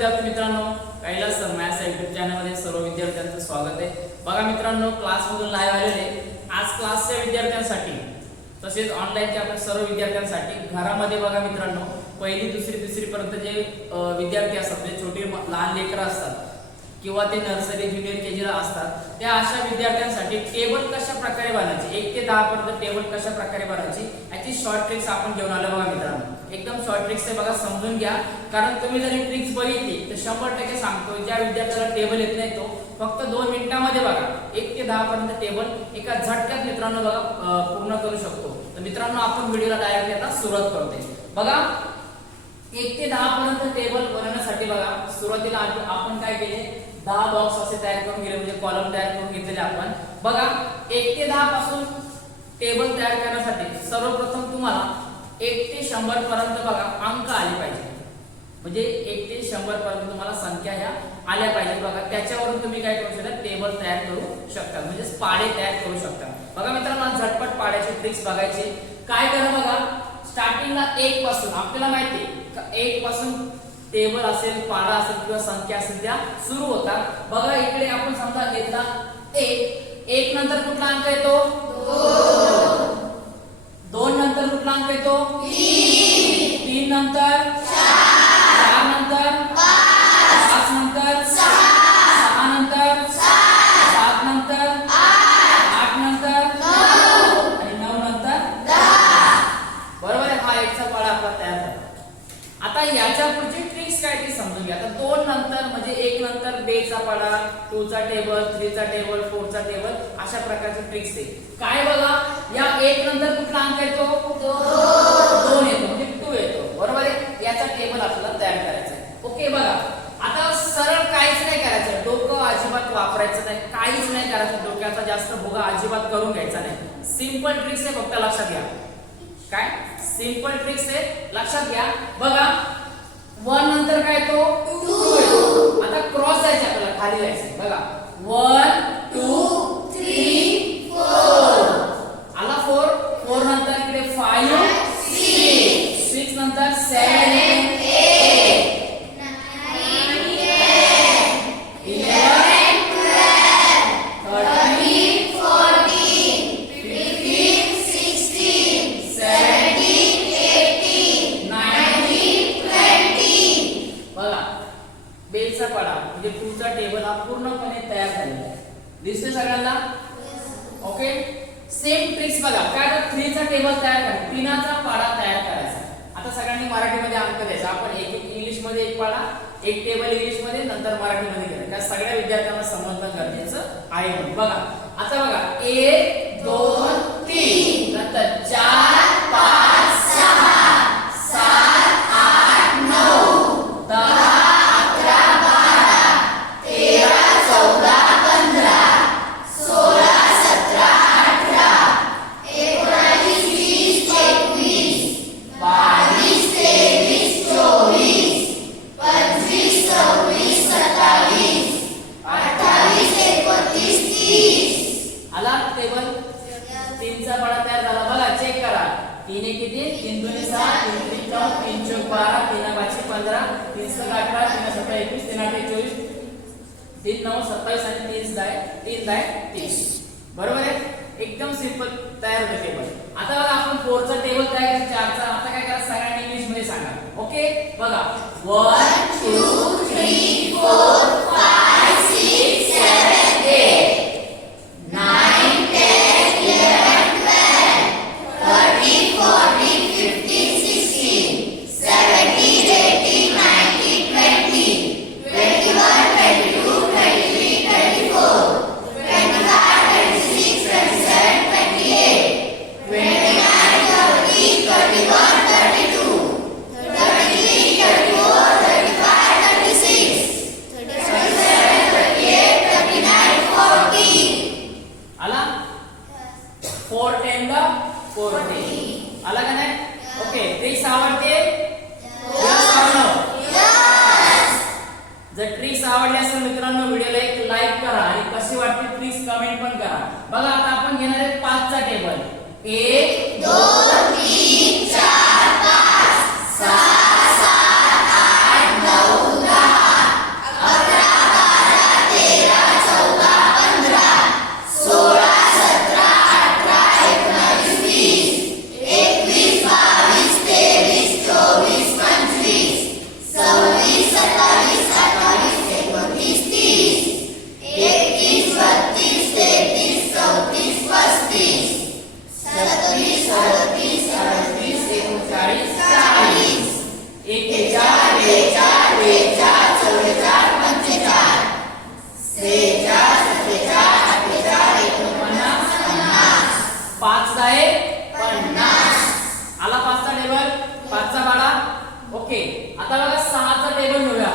विद्यार्थी मित्रांनो Kailas sir maths YouTube चॅनलमध्ये सर्व विद्यार्थ्यांचं स्वागत आहे. बघा मित्रांनो क्लासमधून लाईव्ह आलेले आज क्लासच्या विद्यार्थ्यांसाठी तसेच ऑनलाईनच्या आपल्या सर्व विद्यार्थ्यांसाठी घरामध्ये बघा मित्रांनो पहिली दुसरी तिसरी पर्यंत जे विद्यार्थी असतात म्हणजे छोटे लहान लेकरं असतात किंवा ते नर्सरी ज्युनियर के जीला असतात त्या अशा विद्यार्थ्यांसाठी टेबल कशा प्रकारे बनवायची? एक ते दहा पर्यंत टेबल कशा प्रकारे बनवायची? याची शॉर्ट ट्रिक्स आपण घेऊन आलो बघा मित्रांनो. एकदम शॉर्ट ट्रिक्स आहे बघा समजून घ्या. कारण तुम्ही जर ही ट्रिक्स बघितली तर शंभर टक्के सांगतो ज्या विद्यार्थ्याला टेबल येत नाही तो फक्त दोन मिनिटांमध्ये बघा. एक ते दहा पर्यंत टेबल एका झटक्यात मित्रांनो बघा पूर्ण करू शकतो. तर मित्रांनो आपण व्हिडिओला डायरेक्ट आता सुरुवात करतोय बघा एक ते दहा पर्यंत टेबल बनवण्यासाठी बघा सुरुवातीला आपण काय केले? दहा बॉक्स असे तयार करून गेले म्हणजे कॉलम तयार करून घेतलेले आपण. बघा एक ते दहा पासून टेबल तयार करण्यासाठी सर्वप्रथम तुम्हाला एक ते शंभर पर्यंत बघा अंक आले पाहिजे. म्हणजे एक ते शंभर पर्यंत तुम्हाला संख्या ह्या आल्या पाहिजे. बघा त्याच्यावरून तुम्ही काय करू शकता टेबल तयार करू शकता. म्हणजे पाडे तयार करू शकता. बघा मित्रांनो झटपट पाड्याचे ट्रिक्स बघायचे. काय करा बघा स्टार्टिंगला एक पासून आपल्याला माहिती आहे एक पासून टेबल असेल पाडा असेल किंवा संख्या असेल त्या सुरू होतात. बघा इकडे आपण समजा घेतला एक. एक नंतर कुठला अंक येतो? दोन नंतर कुठला अंक येतो? तीन. नंतर चार नंतर पाच नंतर सहा नंतर सात नंतर आठ नंतर आणि नऊ नंतर बरोबर आहे हा एकचा पाडा आपला तयार झाला आता याच्या पुढची ट्रिक्स काय ती समजून घ्या आता दोन नंतर म्हणजे एक नंतर डे चा पाडा टू चा टेबल थ्री चा टेबल फोर चा टेबल अशा प्रकारचे ट्रिक्स आहे. काय बघा या एक नंतर कुठला अंक येतो? दोन येतो म्हणजे टू येतो. बरोबर आहे? याचा टेबल आपल्याला तयार करायचा आहे. ओके बघा. आता सरळ काहीच नाही करायचं. डोकं अजिबात वापरायचं नाही. काहीच नाही करायचं. डोक्याचा जास्त भोगा अजिबात करून घ्यायचा नाही. सिंपल ट्रिक्स आहे फक्त लक्षात घ्या. काय? सिंपल ट्रिक्स आहे लक्षात घ्या. बघा. वन नंतर काय येतो? टू येतो आता क्रॉस जायचे आपल्याला खाली जायचे बघा. वन टू थ्री फोर आला फोर फोर नंतर इकडे फाईव्ह ओके? सेम ट्रिक्स बघा. काय आता थ्रीचा टेबल तयार करा. तीनाचा पाडा तयार करायचा. आता सगळ्यांनी मराठीमध्ये अंक द्यायचा. आपण एक एक इंग्लिशमध्ये एक पाडा एक टेबल इंग्लिशमध्ये नंतर मराठीमध्ये घ्या त्या सगळ्या विद्यार्थ्यांना समजणं गरजेचं आहे म्हणून. बघा. आता बघा. एक दोन तीन. नंतर चार पाच. तीन एक किती? तीन दोन्ही सहा तीन तीन चौदा तीन चौक बारा तीन पाचशे पंधरा तीन सहा अठरा तीन सत्ता एकवीस तीन आठ चोवीस तीन नऊ सत्तावीस आणि तीन दाय तीन दाय तीस. बरोबर आहे? एकदम सिंपल तयार होतं टेबल आता बघा आपण फोरचा टेबल तयार केला चारचा. आता काय करा सगळ्यांनी इंग्लिशमध्ये सांगा. ओके बघा. One two three four five एक दोन आता बघा सहाचा टेबल घेऊया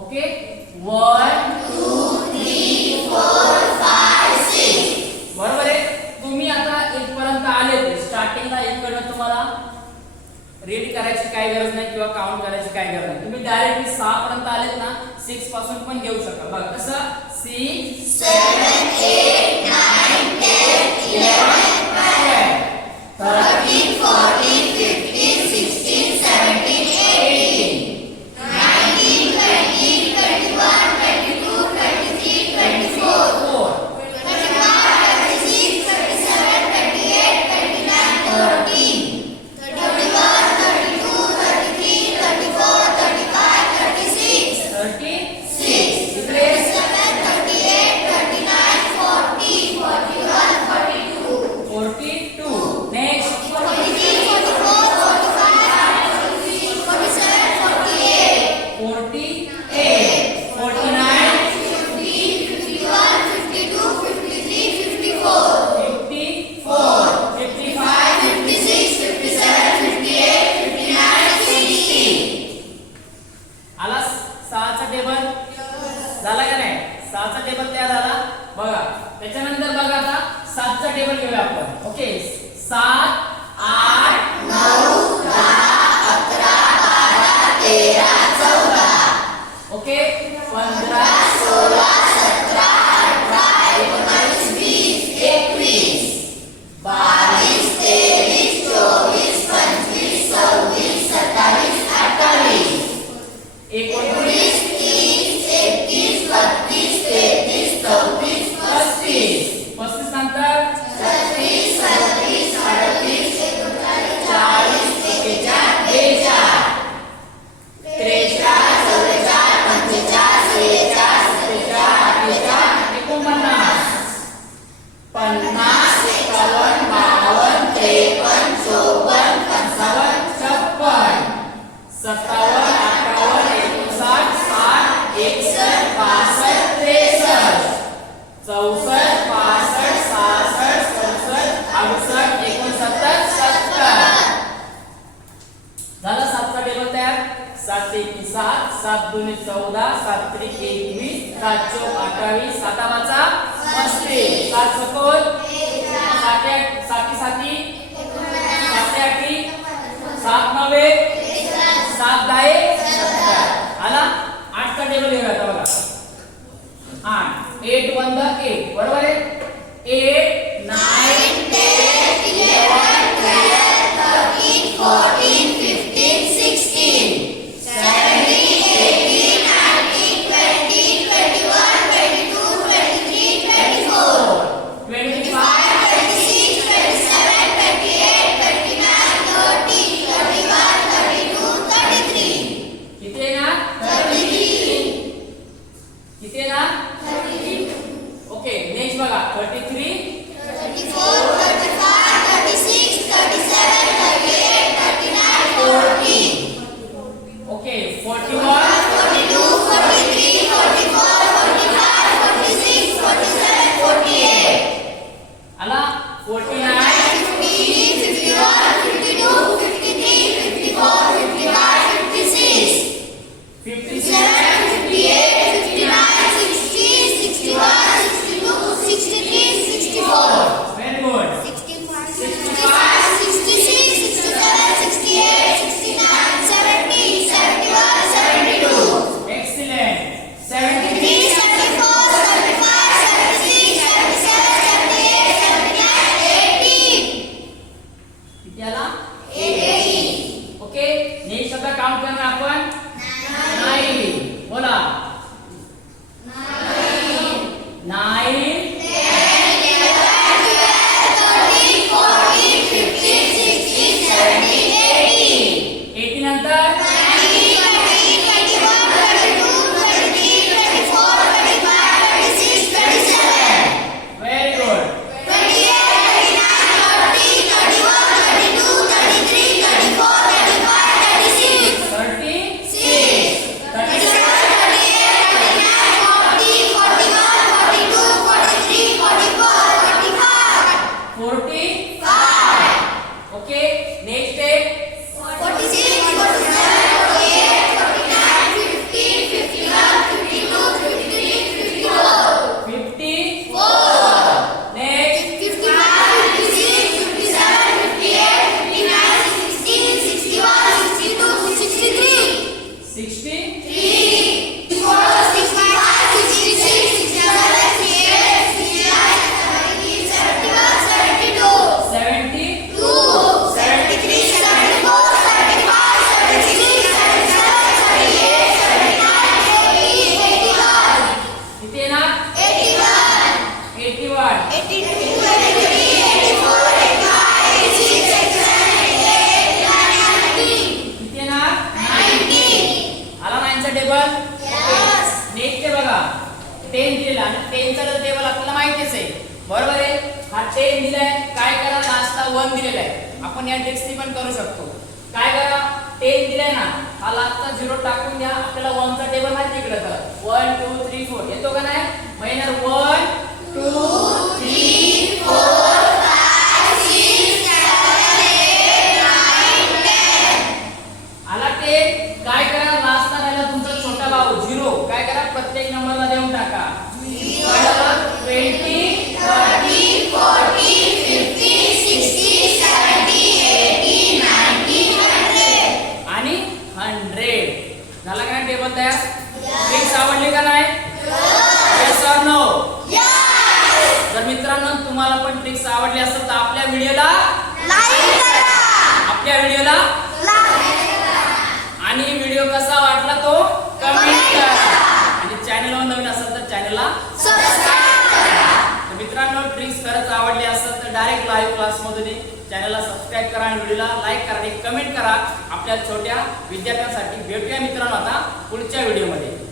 ओके वन बरोबर आहे? तुम्ही आता इथपर्यंत आले. स्टार्टिंगला इथकडनं तुम्हाला रीड करायची काय गरज नाही किंवा काउंट करायची काय गरज नाही. तुम्ही डायरेक्टली सहा पर्यंत आलेत ना सिक्सपासून पण घेऊ शकता. बघ कसं? सिक्स सेवन एट चौसष्ट पासष्ट सहासष्ट चौसष्ट अडुसष्ट एकोणसत्तर सत्तर झालं सातचा टेबल तयार सात एकी सात सात दोन चौदा सात त्रिक एकवीस सात चौक अठ्ठावीस साता वाचा पस्तीस सात सकोल सात आठ साती साती सात आठी सात नव्हे सात दहा आला आठचा टेबल घेऊया बघा आठ. एट वन द एट बरोबर आहे? Eight nine คนที่ะ Jesus. आहे आपण पण करू शकतो. काय करा? टेन दिलाय ना. हा लास्टचा झिरो टाकून द्या. आपल्याला वनचा टेबल माहिती इकडे तर. वन टू थ्री फोर येतो का नाही? हंड्रेड. झाला का टेबल तयार? ट्रिक्स आवडली का नाही? Yes or no? जर मित्रांनो तुम्हाला पण ट्रिक्स आवडली असेल तर आपल्या व्हिडिओला आपल्या व्हिडिओला आणि व्हिडिओ कसा वाटला तो कमेंट करा आणि चॅनलवर नवीन असेल तर चॅनलला तर मित्रांनो ट्रिक्स खरंच आवडली असेल तर डायरेक्ट लाईव्ह क्लासमधून चॅनलला सबस्क्राईब करा आणि व्हिडिओला लाईक करा आणि कमेंट करा. आपल्या छोट्या विद्यार्थ्यांसाठी भेटूया मित्रांनो आता पुढच्या व्हिडिओमध्ये